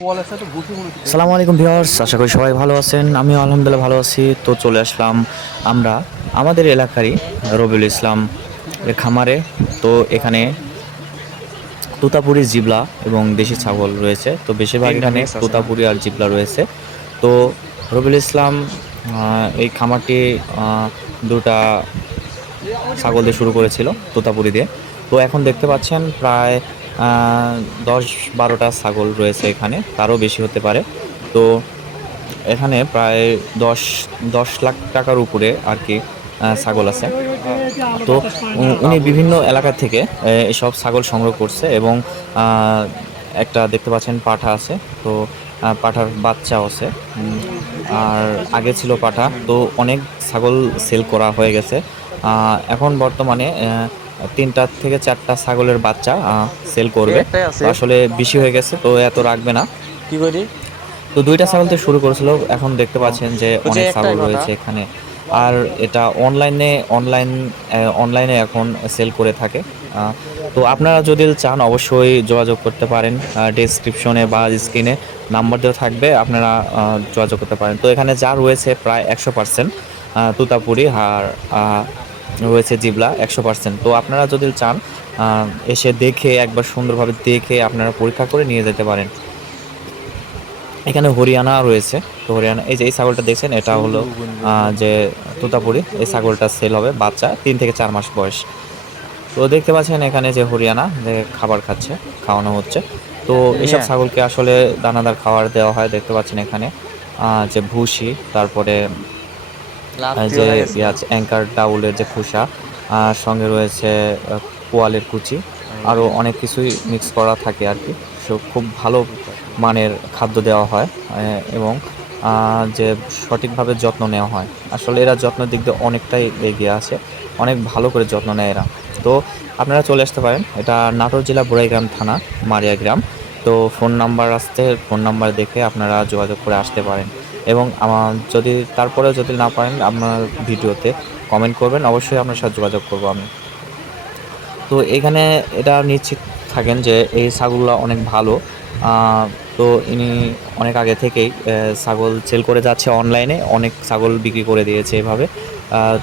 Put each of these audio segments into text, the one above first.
আসসালামু আলাইকুম ভিউয়ার্স, আশা করি সবাই ভালো আছেন। আমিও আলহামদুলিল্লাহ ভালো আছি। তো চলে আসলাম আমরা আমাদের এলাকারই রবিউল ইসলাম এর খামারে। তো এখানে তোতাপুরি জিবলা এবং দেশি ছাগল রয়েছে। তো বেশিরভাগ এখানে তোতাপুরি আর জিবলা রয়েছে। তো রবিউল ইসলাম এই খামারটি দুটা ছাগল দিয়ে শুরু করেছিল, তোতাপুরি দিয়ে। তো এখন দেখতে পাচ্ছেন প্রায় 10-12টা ছাগল রয়েছে এখানে, তারও বেশি হতে পারে। তো এখানে প্রায় দশ 10 লাখ টাকার উপরে আর কি ছাগল আছে। তো উনি বিভিন্ন এলাকা থেকে এসব ছাগল সংগ্রহ করছে এবং আহ, একটা দেখতে পাচ্ছেন পাঠা আছে। তো পাঠার বাচ্চাও আছে। আর আগে ছিল পাঠা, তো অনেক ছাগল সেল করা হয়ে গেছে। এখন বর্তমানে 3টা থেকে 4টা ছাগলের বাচ্চা সেল করবে। একটাই তো আছে। আসলে বেশি হয়ে গেছে, তো এত রাখবে না। কি করি? তো 2টা ছাগল থেকে শুরু করেছিল, এখন দেখতে ও, পাচ্ছেন যে ওই যে অনেক একটাই ছাগল পাঠা। রয়েছে এখানে। আর এটা অনলাইনে এখন সেল করে থাকে। তো আপনারা যদি চান অবশ্যই যোগাযোগ করতে পারেন। ডেসক্রিপশনে বা স্ক্রিনে নাম্বার দেওয়া থাকবে, আপনারা যোগাযোগ করতে পারেন। তো এখানে যা রয়েছে প্রায় 100% তুতাপুরি আর রয়েছে জিবলা 100%। তো আপনারা যদি চান এসে দেখে একবার সুন্দরভাবে দেখে আপনারা পরীক্ষা করে নিয়ে যেতে পারেন। এখানে হরিয়ানা রয়েছে। তো হরিয়ানা, এই যে এই ছাগলটা দেখছেন, এটা হলো যে তোতাপুরি। এই ছাগলটা সেল হবে, বাচ্চা 3 থেকে 4 মাস বয়স। তো দেখতে পাচ্ছেন এখানে যে হরিয়ানা যে খাবার খাচ্ছে, খাওয়ানো হচ্ছে। তো এসব মিয়া ছাগলকে আসলে দানাদার খাবার দেওয়া হয়। দেখতে পাচ্ছেন এখানে যে ভুসি, তারপরে লাত্তি যে হয়ে গেছে গা। আছে অ্যাঙ্কার ডাউলের যে খোসা, সঙ্গে রয়েছে পোয়ালের কুচি, আরও অনেক কিছুই মিক্স করা থাকে আর কি। সো খুব ভালো মানের খাদ্য দেওয়া হয় এবং যে সঠিকভাবে যত্ন নেওয়া হয়। আসলে এরা যত্নের দিক দিয়ে অনেকটাই এগিয়ে আছে, অনেক ভালো করে যত্ন নেয় এরা। তো আপনারা চলে আসতে পারেন। এটা নাটোর জেলা বুড়াইগ্রাম থানা, মারিয়া গ্রাম। তো ফোন নাম্বার দেখে আপনারা যোগাযোগ করে আসতে পারেন। এবং যদি তারপরেও যদি না পারেন, আপনার ভিডিওতে কমেন্ট করবেন, অবশ্যই আপনার সাথে যোগাযোগ করব আমি। তো এখানে এটা নিশ্চিত থাকেন যে এই ছাগলগুলো অনেক ভালো। তো ইনি অনেক আগে থেকেই ছাগল সেল করে যাচ্ছে, অনলাইনে অনেক ছাগল বিক্রি করে দিয়েছে এভাবে।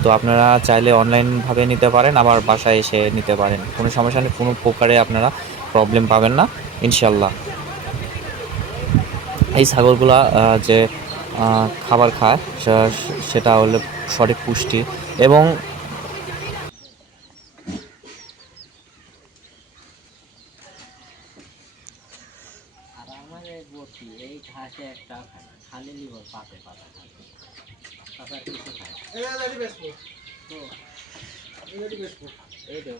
তো আপনারা চাইলে অনলাইনভাবে নিতে পারেন, আবার বাসায় এসে নিতে পারেন। কোনো সমস্যা নেই, কোনো প্রকারে আপনারা প্রবলেম পাবেন না ইনশাল্লাহ। এই ছাগলগুলা যে খাবার খায় সেটা হলো সঠিক পুষ্টি এবং আর আমার এই বটি এই ঘাসে একটা খায় না, খালি লিভার পাতে পাতা খায়, তাছাড়া কিছু খায় না। তো এই তো